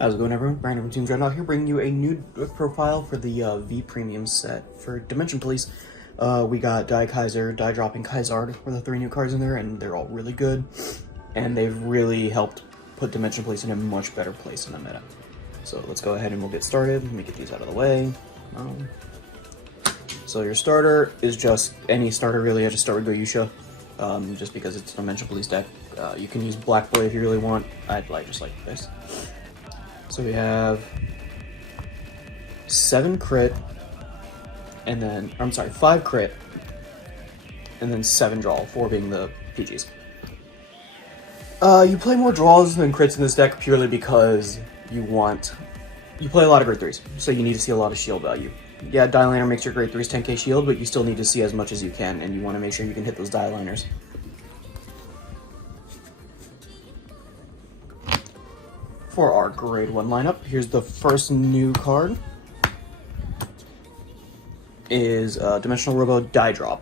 How's it going, everyone? Brandon from Team Dreadnought here, bringing you a new profile for the V Premium set for Dimension Police. We got Daikaiser, Die Dropping Kaisard were the 3 new cards in there, and they're all really good. And they've really helped put Dimension Police in a much better place in the meta. So let's go ahead and we'll get started. Let me get these out of the way. So your starter is just any starter really. I just start with Goyusha, just because it's a Dimension Police deck. You can use Black Boy if you really want. I'd just like this. So we have 7 crit, and then, I'm sorry, 5 crit, and then 7 draw, 4 being the PGs. You play more draws than crits in this deck purely because you play a lot of grade 3s, so you need to see a lot of shield value. Yeah, Die Liner makes your grade 3s 10k shield, but you still need to see as much as you can, and you want to make sure you can hit those Die Liners. For our grade 1 lineup, here's the first new card. Is Dimensional Robo Die Drop.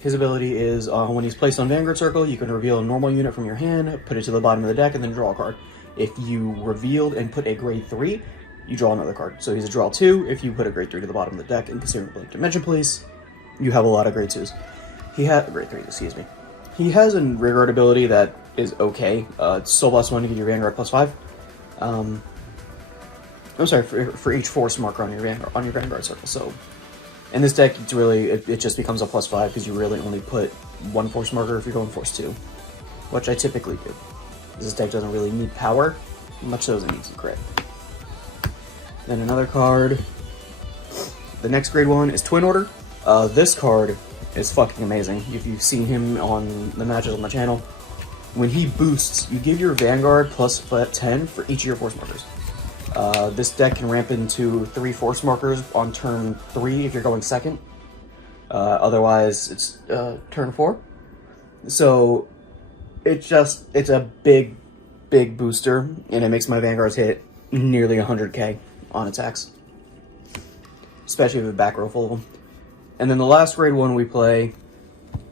His ability is when he's placed on Vanguard Circle, you can reveal a normal unit from your hand, put it to the bottom of the deck, and then draw a card. If you revealed and put a grade 3, you draw another card. So he's a draw 2 if you put a grade 3 to the bottom of the deck, and considering like Dimension Police, you have a lot of grade 2s. He has grade 3s, excuse me. He has a Rearguard ability that is okay. It's Soul Blast 1 to give your Vanguard +5. I'm sorry, for each force marker on your Vanguard circle. So in this deck, it's really it just becomes a +5 because you really only put 1 force marker if you're going force 2, which I typically do. This deck doesn't really need power, much so as it needs some crit. Then another card. The next grade 1 is Twin Order. This card is fucking amazing. If you've seen him on the matches on the channel. When he boosts, you give your Vanguard +10 for each of your force markers. This deck can ramp into 3 force markers on turn 3 if you're going second. Otherwise, it's turn 4. So it's a big booster, and it makes my Vanguards hit nearly 100k on attacks, especially with a back row full of them. And then the last grade 1 we play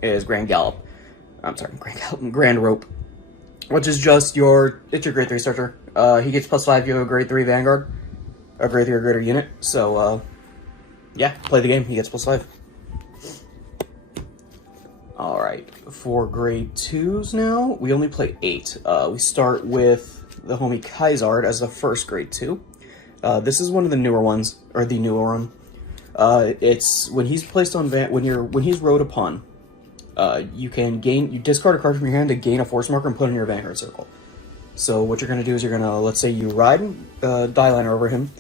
is Grand Rope, which is just your grade 3 starter. He gets +5 if you have a grade 3 Vanguard, a grade 3 or greater unit. So, yeah, play the game, he gets +5. Alright, for grade 2s now, we only play 8. We start with the homie Kaisard as the first grade 2. This is one of the newer ones, or the newer one. It's when he's placed on when he's rode upon. You discard a card from your hand to gain a force marker and put it in your Vanguard circle. So what you're going to do is you're going to, let's say you ride Die Liner over him,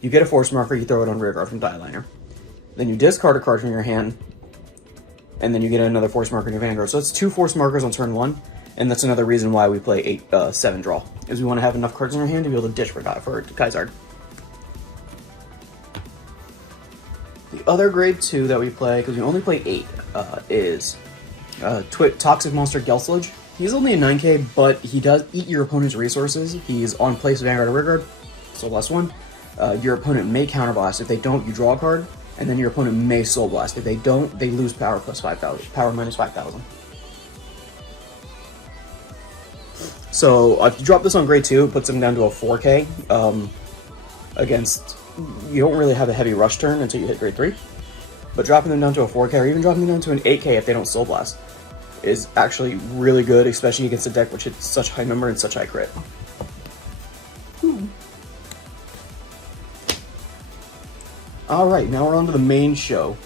you get a force marker, you throw it on Rearguard from Die Liner. Then you discard a card from your hand, and then you get another force marker in your Vanguard. So it's 2 force markers on turn 1, and that's another reason why we play 7 draw, is we want to have enough cards in our hand to be able to ditch for Kaisard. The other grade 2 that we play, because we only play 8, is Toxic Monster Gelslage. He's only a 9k, but he does eat your opponent's resources. He's on place Vanguard or Rearguard, so +1. Your opponent may counterblast. If they don't, you draw a card, and then your opponent may soul blast. If they don't, they lose power +5,000, power -5,000. So if you drop this on grade 2, it puts him down to a 4k. Against, you don't really have a heavy rush turn until you hit grade 3. But dropping them down to a 4k, or even dropping them down to an 8k if they don't Soul Blast, is actually really good, especially against a deck which hits such high number and such high crit. Alright, now we're on to the main show.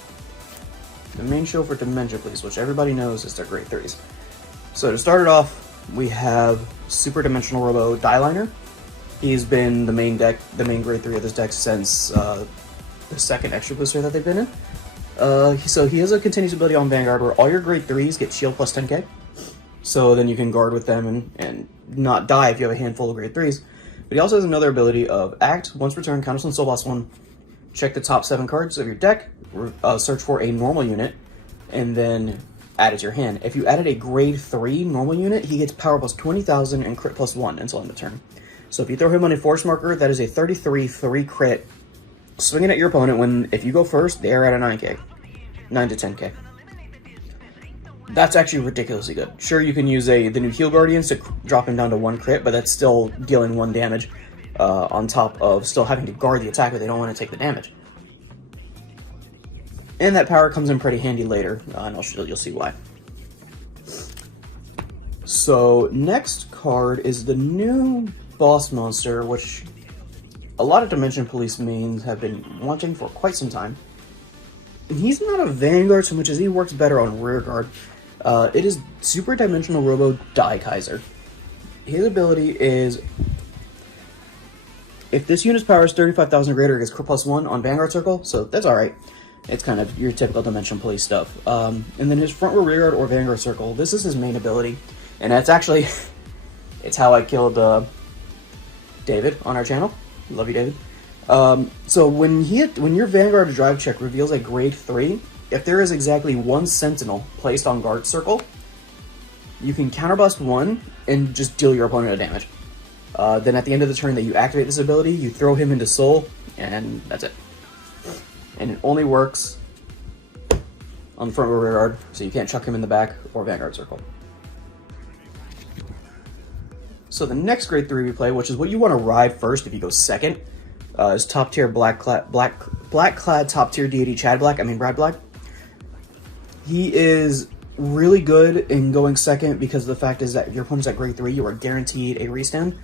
The main show for Dimension Police, which everybody knows is their grade 3s. So to start it off, we have Super Dimensional Robo Die Liner. He's been the main grade 3 of this deck since the second extra booster that they've been in. So he has a continuous ability on Vanguard where all your grade 3s get shield +10k. So then you can guard with them and not die if you have a handful of grade 3s. But he also has another ability of Act, once per turn, counterspell Soul Blast 1, check the top 7 cards of your deck, search for a normal unit, and then add it to your hand. If you added a grade 3 normal unit, he gets power +20,000 and crit +1 until end of turn. So if you throw him on a force marker, that is a 33 crit, swinging at your opponent if you go first, they are at a 9k. 9 to 10k. That's actually ridiculously good. Sure, you can use the new Heal Guardians to drop him down to 1 crit, but that's still dealing 1 damage. on top of still having to guard the attack, but they don't want to take the damage. And that power comes in pretty handy later, and you'll see why. So, next card is the new boss monster, which a lot of Dimension Police mains have been wanting for quite some time. And he's not a Vanguard so much as he works better on Rearguard. It is Super Dimensional Robo Daikaiser. His ability is, if this unit's power is 35,000 or greater, it gets crit +1 on Vanguard Circle, so that's alright. It's kind of your typical Dimension Police stuff. And then his front row, rearguard, or Vanguard Circle, this is his main ability. And that's actually, it's how I killed David on our channel. Love you, David. So when your Vanguard drive check reveals a grade 3, if there is exactly one Sentinel placed on Guard Circle, you can counterblast 1 and just deal your opponent a damage. Then at the end of the turn that you activate this ability, you throw him into Soul, and that's it. And it only works on the front or rear guard, so you can't chuck him in the back or Vanguard Circle. So the next grade 3 we play, which is what you want to ride first if you go second, is top tier black clad top tier deity Brad Black. He is really good in going second because the fact is that if your opponent's at grade 3, you are guaranteed a restand.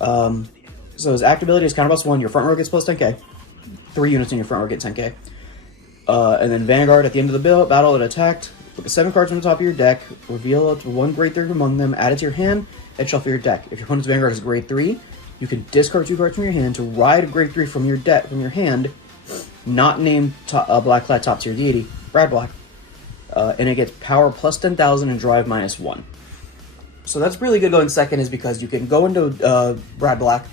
So his active ability is counterblast 1, your front row gets plus 10k. 3 units in your front row get 10k. And then Vanguard, at the end of the battle, it attacked. Look at 7 cards from the top of your deck, reveal up to 1 grade 3 among them, add it to your hand, and shuffle your deck. If your opponent's Vanguard is grade 3, you can discard 2 cards from your hand to ride a grade 3 from your deck, from your hand, not named Black Clad Top Tier Deity, Brad Black. And it gets power plus 10,000 and drive -1. So that's really good going second, is because you can go into Brad Black,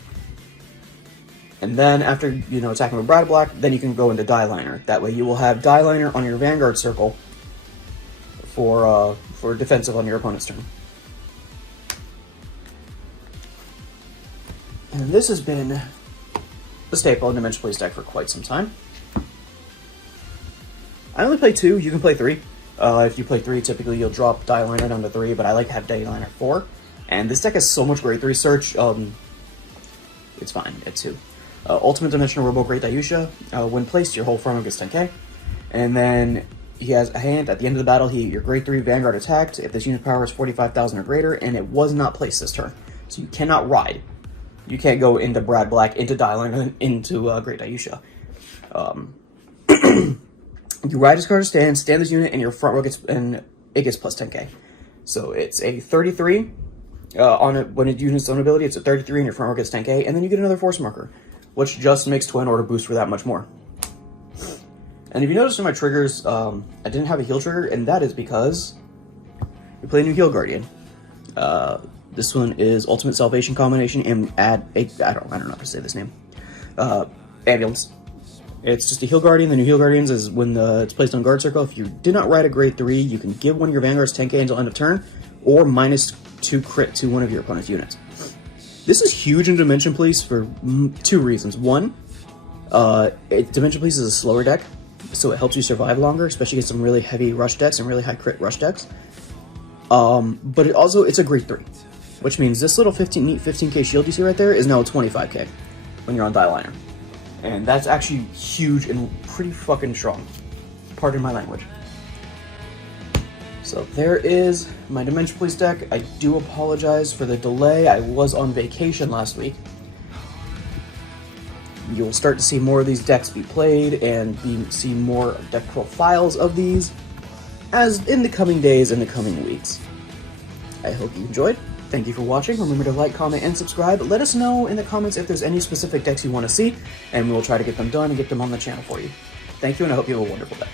and then after, attacking with Brad Black, then you can go into Die Liner. That way you will have Die Liner on your Vanguard Circle for defensive on your opponent's turn. And this has been the staple in Dimension Police deck for quite some time. I only play 2, you can play 3. If you play 3, typically you'll drop Die Liner down to 3, but I like to have Die Liner 4. And this deck has so much grade 3 search, it's fine at 2. Ultimate Dimensional Robo Great Daikaiser. When placed, your whole front row gets 10k. And then he has a hand. At the end of the battle, your grade 3 Vanguard attacked if this unit power is 45,000 or greater, and it was not placed this turn. So you cannot ride. You can't go into Brad Black, into Die Liner, and into Great Daikaiser. You ride this card to stand this unit, and your front row gets plus 10k. So it's a 33 on it when it uses its own ability. It's a 33, and your front row gets 10k, and then you get another force marker, which just makes Twin Order boost for that much more. And if you notice in my triggers, I didn't have a heal trigger, and that is because we play a new Heal Guardian. This one is Ultimate Salvation combination and add a, I don't know how to say this name, Ambulance. It's just a Heal Guardian. The new Heal Guardians is when it's placed on Guard Circle. If you did not ride a grade 3, you can give one of your Vanguards 10k until end of turn, or -2 crit to one of your opponent's units. This is huge in Dimension Police for 2 reasons. One, Dimension Police is a slower deck, so it helps you survive longer, especially against some really heavy rush decks and really high crit rush decks. But it's a grade 3, which means this little 15k shield you see right there is now a 25k when you're on Die Liner. And that's actually huge and pretty fucking strong. Pardon my language. So there is my Dimension Police deck. I do apologize for the delay. I was on vacation last week. You'll start to see more of these decks be played and see more deck profiles of these as in the coming days and the coming weeks. I hope you enjoyed. Thank you for watching. Remember to like, comment, and subscribe. Let us know in the comments if there's any specific decks you want to see, and we'll try to get them done and get them on the channel for you. Thank you, and I hope you have a wonderful day.